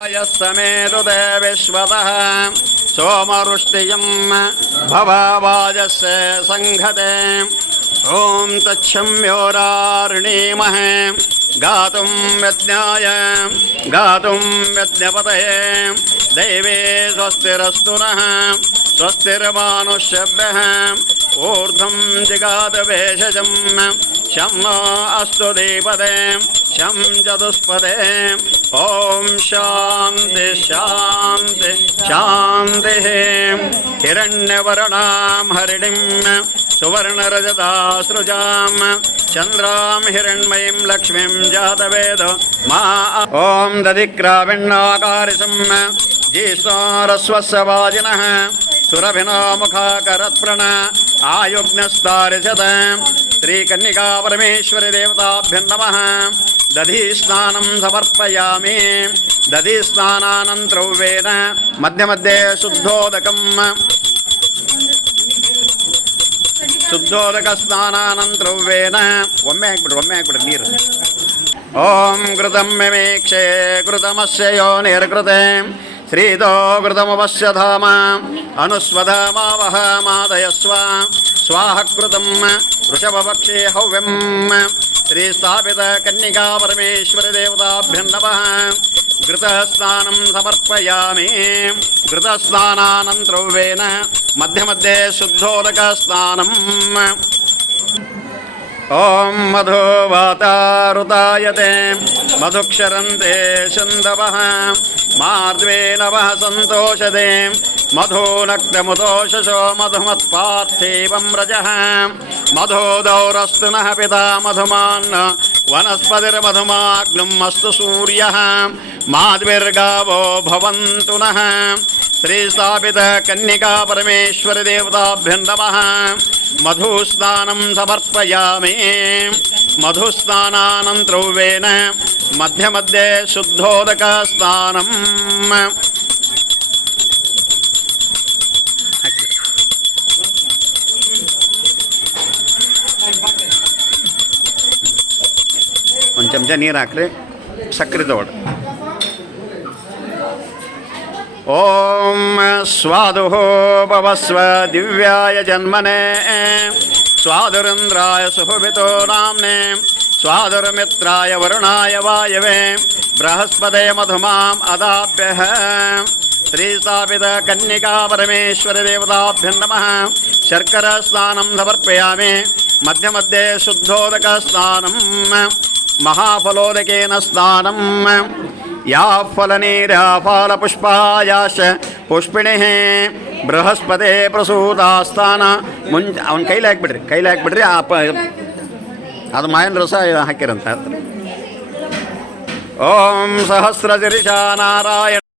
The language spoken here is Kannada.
यस्तमेतु ते विश्वतः सोमवृष्टियं भववाजस्य संघते ॐ तच्छम्योरार्णीमहे गातुं यज्ञाय गातुं यज्ञपतये दैवे स्वस्तिरस्तु नः स्वस्तिर्मानुष्यभ्यः ऊर्ध्वं जिगात भेषजं शं नो अस्तु दीपदे शं चतुष्पदे ॐ शान्ति शान्ति शान्तिः हिरण्यवर्णां हरिणीं सुवर्णरजतासृजां चन्द्रां हिरण्मयीं लक्ष्मीं जातवेद मा ॐ दधिक्राविण्णाकारिसं जीष्णारस्वस्य वाजिनः सुरभिनो मुखाकरत्प्रण आयुग्नस्तारिशत श्रीकन्निका परमेश्वरी देवताभ्यं नमः दधिस्नानं समर्पयामि दधिस्नानानन्तरौवेन मध्य मध्ये शुद्धोदकस्नानानन्तरौवेन ಒಮ್ಮೆ ಹಾಕ್ಬಿಡ್ರಿ ನೀರು ಓಂ ಕೃತಂ ಮಿಮೇಕ್ಷೆ ಕೃತಮಸ್ಯ ಯೋನಿರ್ಕೃತೆ ಶ್ರೀದೋ ಕೃತಮವಶ್ಯ ಧಾಮ ಅನುಸ್ವಧಾಮಾವಹ ಮಾದಯಸ್ವ ಸ್ವಾಹ ಕೃತಂ ವೃಷಭಪಕ್ಷೇ ಹವ್ಯಂ ಶ್ರೀಸ್ಥಾಪಿತ ಕನ್ನಿಕಾ ಪರಮೇಶ್ವರಿ ದೇವತಾಭ್ಯಂ ನಮಃ ಘೃತಸ್ನಾನಂ ಸಮರ್ಪಯಾಮಿ ಘೃತಸ್ನಾನಾನಂತರೌವೇನ ಮಧ್ಯ ಮಧ್ಯೆ ಶುದ್ಧೋದಕಸ್ನಾನಂ ಓಂ ಮಧುವಾತಾರುತಾಯತೆ ಮಧುಕ್ಷರಂತೆ ಶಂದವಃ ಮಾರ್ದ್ವೇನವಃ ಸಂತೋಷದೆ ಮಧುನಕ್ತಮುತೋಷಸೋ ಮಧುಮತ್ಪಾರ್ಥೇವಂ ರಜಃ ಮಧೋದೌರಸ್ತು ನಃ ಪಿತಾ ಮಧುಮಾನ್ ವನಸ್ಪತಿರ್ಮಧುಮಾಗ್ನಿಂ ಅಸ್ತು ಸೂರ್ಯಃ ಮಾದ್ವಿರ್ಗಾವೋ ಭವಂತು ನಃ ಶ್ರೀಸ್ಥಾಪಿತ ಕನ್ನಿಕಾ ಪರಮೇಶ್ವರಿ ದೇವತಾಭ್ಯಂ ನಮಃ ಮಧುಸ್ನಾನಂ ಸಮರ್ಪಯಾಮಿ ಮಧುಸ್ನಾನಾನಂತರೌವೇನ ಮಧ್ಯ ಮಧ್ಯೆ ಶುದ್ಧೋದಕ ಸ್ನಾನಂ ಒಂದು ಚಮಚ ನೀರು ಹಾಕ್ರಿ ಸಕ್ಕರೆ ತಗೊಳ್ಳಿ ಓಂ ಸ್ವಾದುಃ ಭವಸ್ವ ದಿವ್ಯಾಯ ಜನ್ಮನೆ ಸ್ವಾದುರಿಂದ್ರಾಯ ಸುಹುವಿತೋ ನಾಮ್ನೆ ಸ್ವಾದುರ್ಮಿತ್ರಾಯ ವರುಣಾಯ ವಾಯವೆ ಬೃಹಸ್ಪತೆ ಮಧುಮಾಂ ಅದಾಭ್ಯಃ ಶ್ರೀಸ್ಥಾಪಿತ ಕನ್ನಿಕಾ ಪರಮೇಶ್ವರಿ ದೇವತಾಭ್ಯಂ ನಮಃ ಶರ್ಕರ ಸ್ನಾನಂ ಸಮರ್ಪಯಾಮಿ ಮಧ್ಯ ಮಧ್ಯೆ ಶುದ್ಧೋದಕ ಸ್ನಾನಂ ಮಹಾಫಲೋದಕೇನ ಸ್ನಾನಂ ಯಾ ಫಲನೀರ್ಯಾ ಫಲಪುಷ್ಪಾಯಾಶ ಪುಷ್ಪಿಣಿಃ ಬೃಹಸ್ಪತೆ ಪ್ರಸೂತಾಸ್ಥಾನ ಅವ್ನ ಕೈಲಿ ಹಾಕ್ಬಿಡ್ರಿ ಅದು ಮಾಯನ ರಸ ಹಾಕಿರಂತ ಓಂ ಸಹಸ್ರಶಿರಿಷಾ ನಾರಾಯಣ